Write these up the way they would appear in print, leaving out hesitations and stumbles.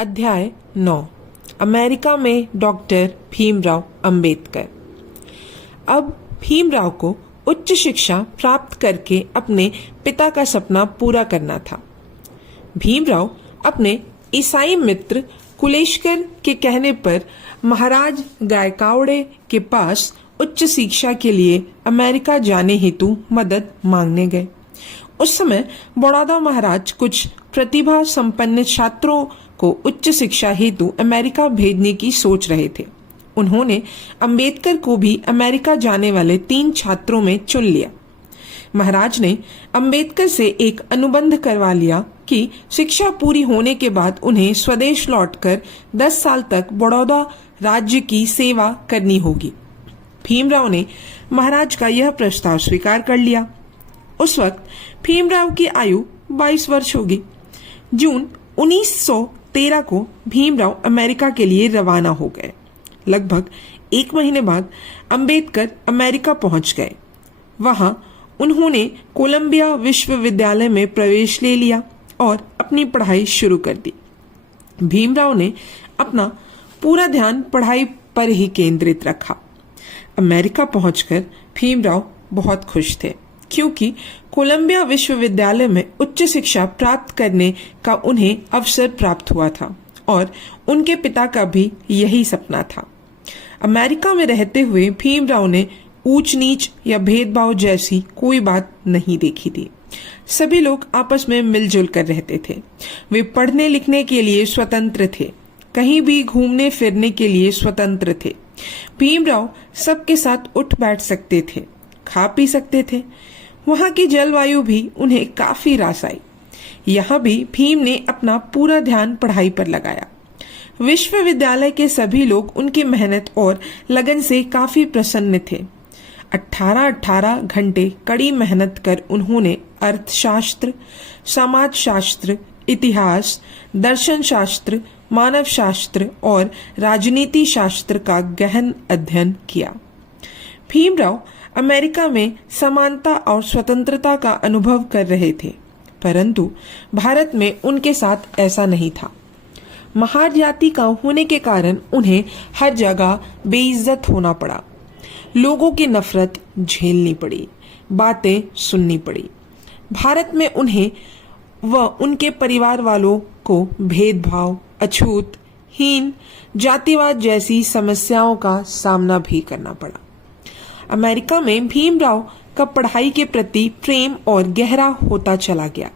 अध्याय 9 अमेरिका में डॉक्टर भीमराव अंबेडकर। अब भीमराव को उच्च शिक्षा प्राप्त करके अपने पिता का सपना पूरा करना था। भीमराव अपने ईसाई मित्र कुलेशकर के कहने पर महाराज गायकवाड़ के पास उच्च शिक्षा के लिए अमेरिका जाने हेतु मदद मांगने गए। उस समय बड़ौदा महाराज कुछ प्रतिभा संपन्न छात्रों को उच्च शिक्षा हेतु अमेरिका भेजने की सोच रहे थे। उन्होंने अंबेडकर को भी अमेरिका जाने वाले 3 छात्रों में चुन लिया। महाराज ने अंबेडकर से एक अनुबंध करवा लिया कि शिक्षा पूरी होने के बाद उन्हें स्वदेश लौटकर 10 साल तक बड़ौदा राज्य की सेवा करनी होगी। भीमराव ने महाराज का यह प्रस्ताव स्वीकार कर लिया। उस वक्त भीमराव की आयु 22 वर्ष होगी। जून 1913 को भीमराव अमेरिका के लिए रवाना हो गए। लगभग 1 महीने बाद अंबेडकर अमेरिका पहुंच गए। वहां उन्होंने कोलंबिया विश्वविद्यालय में प्रवेश ले लिया और अपनी पढ़ाई शुरू कर दी। भीमराव ने अपना पूरा ध्यान पढ़ाई पर ही केंद्रित रखा। अमेरिका पहुंचकर भीमराव बहुत खुश थे, क्योंकि कोलंबिया विश्वविद्यालय में उच्च शिक्षा प्राप्त करने का उन्हें अवसर प्राप्त हुआ था और उनके पिता का भी यही सपना था। अमेरिका में रहते हुए भीमराव ने ऊंच नीच या भेदभाव जैसी कोई बात नहीं देखी थी। सभी लोग आपस में मिलजुल कर रहते थे। वे पढ़ने लिखने के लिए स्वतंत्र थे, कहीं भी घूमने फिरने के लिए स्वतंत्र थे। भीमराव सबके साथ उठ बैठ सकते थे, खा पी सकते थे। वहां की जलवायु भी उन्हें काफी रास आई। यहाँ भी भीम ने अपना पूरा ध्यान पढ़ाई पर लगाया। विश्वविद्यालय के सभी लोग उनकी मेहनत और लगन से काफी प्रसन्न थे। 18 घंटे कड़ी मेहनत कर उन्होंने अर्थशास्त्र, समाजशास्त्र, इतिहास, दर्शन शास्त्र, मानव शास्त्र और राजनीति शास्त्र का गहन अध्ययन किया। भीमराव अमेरिका में समानता और स्वतंत्रता का अनुभव कर रहे थे, परंतु भारत में उनके साथ ऐसा नहीं था। महार जाति का होने के कारण उन्हें हर जगह बेइज्जत होना पड़ा। लोगों की नफरत झेलनी पड़ी, बातें सुननी पड़ी। भारत में उन्हें व उनके परिवार वालों को भेदभाव, अछूत, हीन, जातिवाद जैसी समस्याओं का सामना भी करना पड़ा। अमेरिका में भीमराव का पढ़ाई के प्रति प्रेम और गहरा होता चला गया।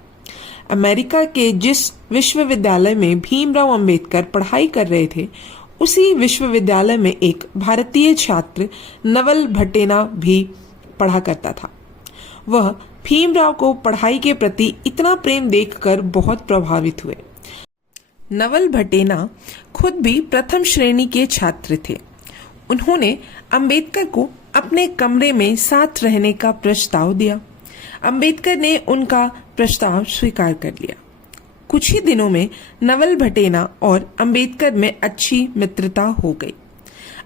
अमेरिका के जिस विश्वविद्यालय में भीमराव अंबेडकर पढ़ाई कर रहे थे, उसी विश्वविद्यालय में एक भारतीय छात्र नवल भटेना भी पढ़ा करता था। वह भीमराव को पढ़ाई के प्रति इतना प्रेम देखकर बहुत प्रभावित हुए। नवल भटेना खुद भी प्रथम श्रेणी के छात्र थे। उन्होंने अंबेडकर को अपने कमरे में साथ रहने का प्रस्ताव दिया। अंबेडकर ने उनका प्रस्ताव स्वीकार कर लिया। कुछ ही दिनों में नवल भटेना और अंबेडकर में अच्छी मित्रता हो गई।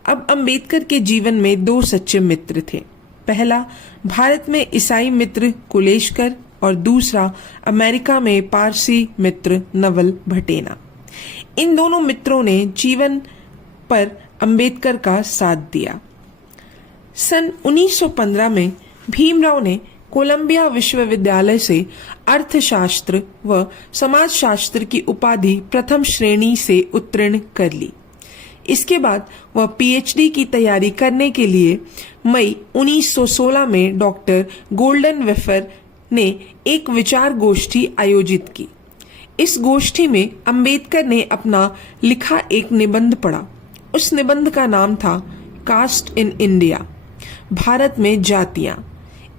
अब अंबेडकर के जीवन में 2 सच्चे मित्र थे। पहला भारत में ईसाई मित्र कुलेशकर और दूसरा अमेरिका में पारसी मित्र नवल भटेना। इन दोनों मित्रों ने जीवन पर अंबेडकर का साथ दिया। सन 1915 में भीमराव ने कोलंबिया विश्वविद्यालय से अर्थशास्त्र व समाजशास्त्र की उपाधि प्रथम श्रेणी से उत्तीर्ण कर ली। इसके बाद वह पीएचडी की तैयारी करने के लिए मई 1916 में डॉक्टर गोल्डनवेफर ने एक विचार गोष्ठी आयोजित की। इस गोष्ठी में अंबेडकर ने अपना लिखा एक निबंध पढ़ा। उस निबंध का नाम था कास्ट इन इंडिया, भारत में जातियां।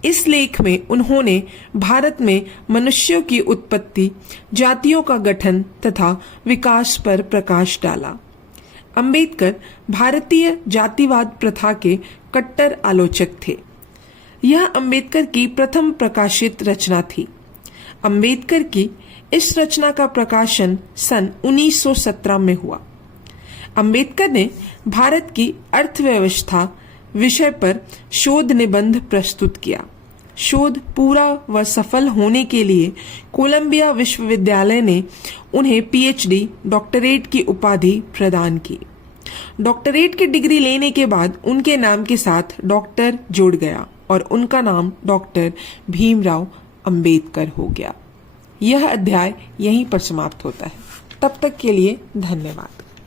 इस लेख में उन्होंने भारत में मनुष्यों की उत्पत्ति, जातियों का गठन तथा विकास पर प्रकाश डाला। अंबेडकर भारतीय जातिवाद प्रथा के कट्टर आलोचक थे। यह अंबेडकर की प्रथम प्रकाशित रचना थी। अंबेडकर की इस रचना का प्रकाशन सन 1917 में हुआ। अंबेडकर ने भारत की अर्थव्यवस्था विषय पर शोध निबंध प्रस्तुत किया। शोध पूरा व सफल होने के लिए कोलंबिया विश्वविद्यालय ने उन्हें पीएचडी डॉक्टरेट की उपाधि प्रदान की। डॉक्टरेट की डिग्री लेने के बाद उनके नाम के साथ डॉक्टर जुड़ गया और उनका नाम डॉक्टर भीमराव अंबेडकर हो गया। यह अध्याय यहीं पर समाप्त होता है। तब तक के लिए धन्यवाद।